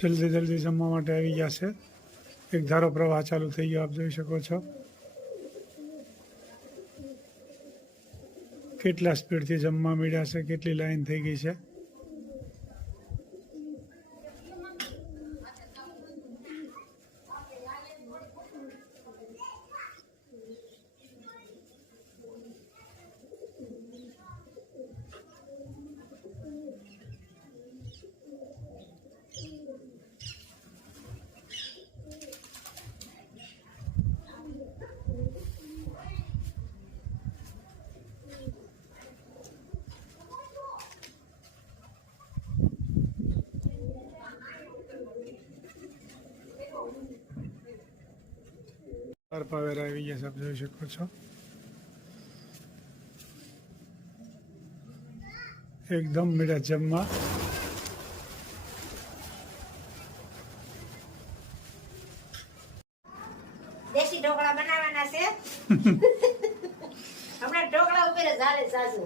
જલ્દી જલ્દી જમવા માટે આવી ગયા છે. એક ધારો પ્રવાહ ચાલુ થઈ ગયો, આપ જોઈ શકો છો. કેટલા સ્પીડથી જમવા મળ્યા છે, કેટલી લાઈન થઈ ગઈ છે. પાવેરા આવી ગયા છે, આપ જોઈ શકો છો. એકદમ મીઠા જમવા. દેશી ઢોકળા બનાવવાના છે. હમણાં ઢોકળા ઉપર જ હાલે સાસુ.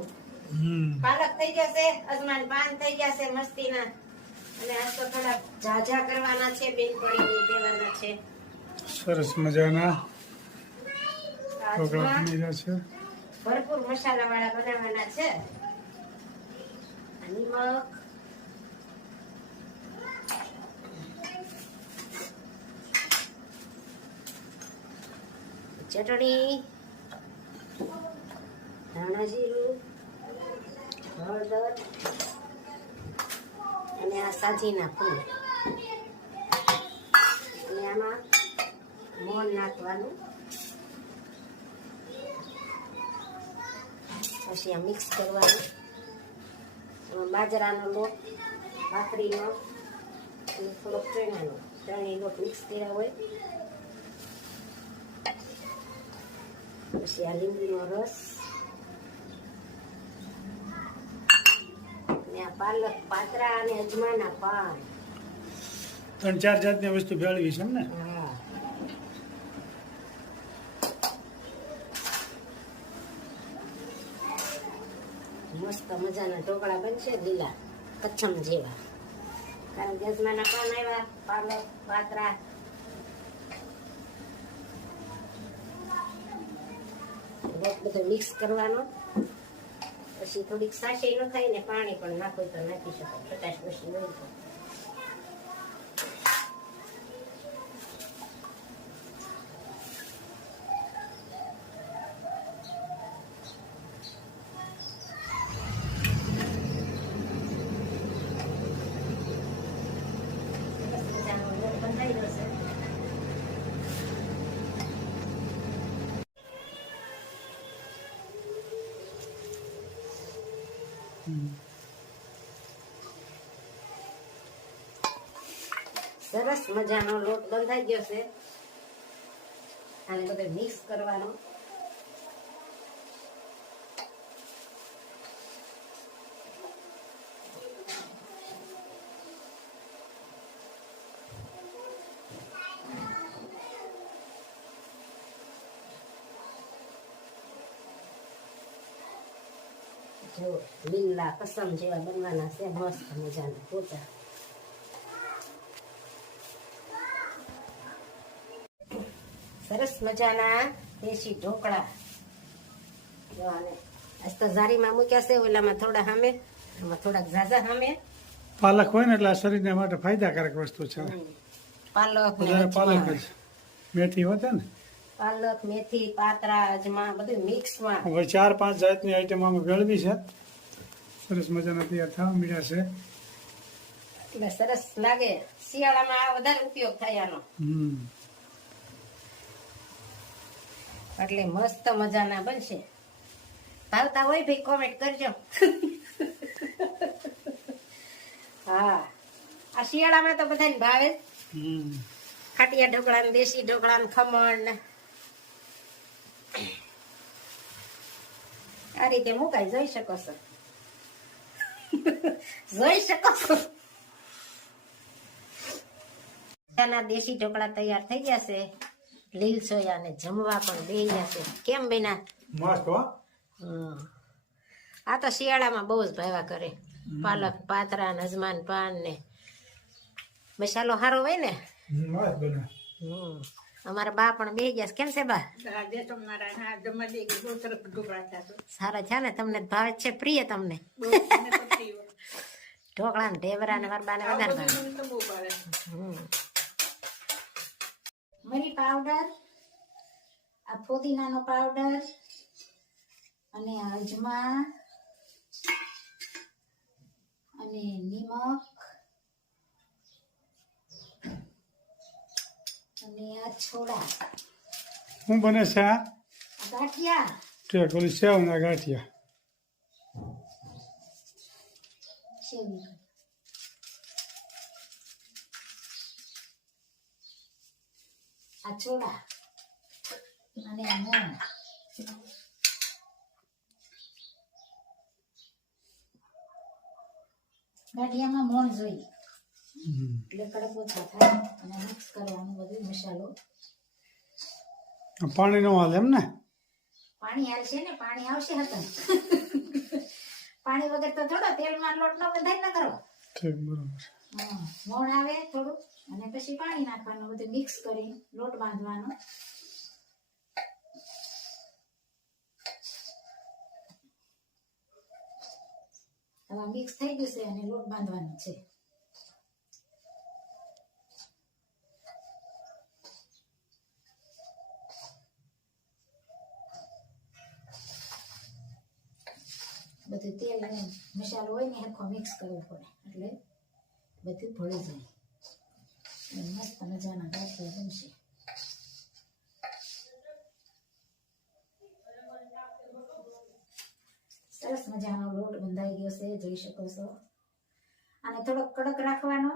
પાલક થઈ જશે, અજમાન પાન થઈ જશે મસ્તીના. અને આ તો થોડા ઝાઝા કરવાના છે, બેનપણી દેવાના છે. સરસ મજાના ઢોકળા બની રહ્યા છે. ભરપૂર મસાલા વાળા બનાવવાના છે. નિમક, ચટણી, ધાણા જીરું, હળદર અને આ સાજીના ફૂલ. અને આમાં મોણ નાખવાનું. પછી આ મિક્સ કરવાનું. બાજરાનો લોટ, ભાખરીનો અને થોડોક ચણાનો, ત્રણેય લોટ મિક્સ કર્યા હોય. પછી આ લીંબુનો રસ અને આ પાલક, પાત્રા અને અજમાના પાન. 3-4 જાતની વસ્તુ ભેળવી છે ને. હા, મસ્ત મજાના ઢોકળા બનશે, લીલા કચ્છમ જેવા. કારણ કે અજમાના પાન આવ્યા, પાલક, પાત્રા. લોટ બધો મિક્સ કરવાનો. પછી થોડીક સાશી ન થાય ને પાણી પણ નાખો તો નાખી શકો, 50% હોય તો. સરસ મજાનો લોટ બંધાઈ ગયો છે. આને બધે મિક્સ કરવાનો. જો લીલા કસમ જેવા બનવાના છે, મસ્ત મજાના પોતા. સરસ મજાના દેશી ઢોકળા. આજ તો જારીમાં મૂક્યા છે, ઓલામાં થોડા સામે, આમાં થોડાક ઝાઝા સામે. પાલક હોય ને એટલે શરીરને માટે ફાયદાકારક વસ્તુ છે. પાલક, પાલક જ મેથી હોતા ને. પાલક, મેથી, પાત્રા, અજમા બધું મિક્સમાં. હવે 4-5 જાતની આઈટમ આમાં ભેળવી છે. સરસ મજાના તૈયાર થવા મળ્યા છે. એટલે સરસ લાગે. શિયાળામાં આ વધારે ઉપયોગ થાય આનો. એટલે મસ્ત મજાના બનશે. ભાવતા હોય ભાઈ કોમેન્ટ કરજો. હા, આ શિયાળામાં તો બધાને ભાવે. ખાટિયા ઢોકળા ને દેશી ઢોકળા ને ખમણ ને આ રીતે મુકાય. જોઈ શકો છો, જોઈ શકો છો. દેશી ઢોકળા તૈયાર થઈ ગયા છે. લીલ સોયા ને જમવા પણ બે ગયા છે. કેમ બેના? મસ્ત હો. આ તો શિયાળામાં બહુ જ ભાવ્યા કરે. પાલક, પાત્રા, અજમાન પાન ને મસાલો સારો હોય ને મસ્ત બને. અમારા બા પણ બે ગયા છે. કેમ છે બા? આજે તો મારા હા જમવા દે કે બહુ સરસ ઢોકળા થયા સારા છે ને? તમને ભાવે છે? પ્રિય તમને બહુ મને તો પ્રિય. ઢોકળા ને ઢેબરા ને મારા બાને આવું વધારે ભાવે. બધું મને તો બહુ ભાવે. મરી પાવડર, આ ફુદીનાનો પાવડર અને અજમા અને નિમક અને આ છોડા, શું બને છે આ? આ ગાંઠિયા, કે ઓલી સેવ ના ગાંઠિયા. સેવી, આ છોડા અને આ મોણ. ગાંઠિયામાં મોણ જોઈએ એટલે કડક ઓછા થાય અને મિક્સ કરવાનું બધું મસાલો. પાણી નો હાલે એમ ને? પાણી હાલશે ને? પાણી આવશે હતા. પાણી વગર તો થોડો તેલમાં લોટ નો બંધાય ન કરો. ઠીક, બરોબર. મોણ આવે થોડું અને પછી પાણી નાખવાનું, બધું મિક્સ કરી લોટ બાંધવાનો. હવે મિક્સ થઈ ગયું છે અને લોટ બાંધવાનો છે. બધું તેલ અને મસાલો હોય ને હરખો મિક્સ કરવો પડે એટલે બધું ભળી જાય. અને મસ્ત મજાના ગાંઠિયા બનશે. સરસ મજાનો લોટ બંધાઈ ગયો છે, જોઈ શકો છો. અને થોડોક કડક રાખવાનો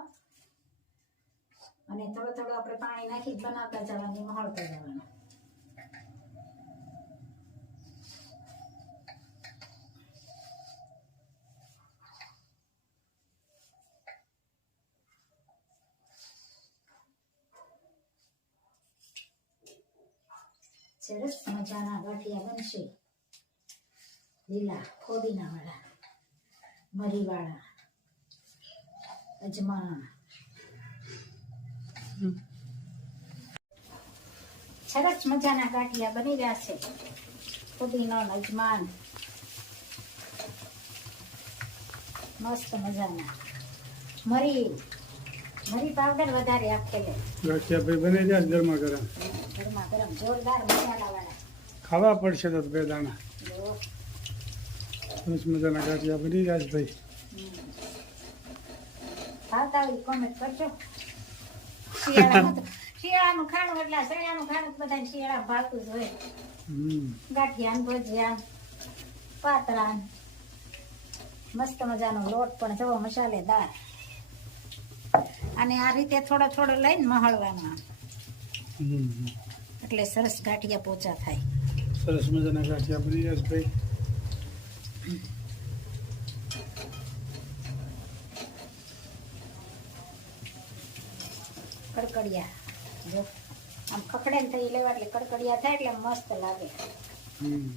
અને થોડો થોડો આપણે પાણી નાખી બનાવતા જવાનું, મહળતા જવાનું. સરસ મજાના ગાંઠિયા બનશે. લીલા ફોદીના વાળા, મરી વાળા, અજમા. સરસ મજાના ગાંઠિયા બની રહ્યા છે. ફોદીનો ને અજમાન મસ્ત મજાના. મરી પાવડર વધારે આપેલે. ગાંઠિયા ભાઈ બની જાય ગરમા ગરમ. ગરમા ગરમ જોરદાર મસાલા વાળા. ખાવા પડશે તો બે દાણા. જો સરસ મજાના ગાંઠિયા બની જાય છે ભાઈ. ભાવતા હોય કોમેન્ટ કરજો. શિયાળાનું ખાણું એટલે શિયાળાનું ખાણું બધા શિયાળા ભાવતું જ હોય. ગાંઠિયા ને ભજીયા, પાતરા, મસ્ત મજાનો લોટ પણ જવો મસાલેદાર. અને આ રીતે થોડો થોડો લઈને મહળવાનો એટલે સરસ ગાંઠિયા પોચા થાય. સરસ મજાના ગાંઠિયા બની જાય છે ભાઈ. કડકડિયા જો આમ ખખડે ને થઈ લેવા એટલે કડકડિયા થાય એટલે મસ્ત લાગે. હમ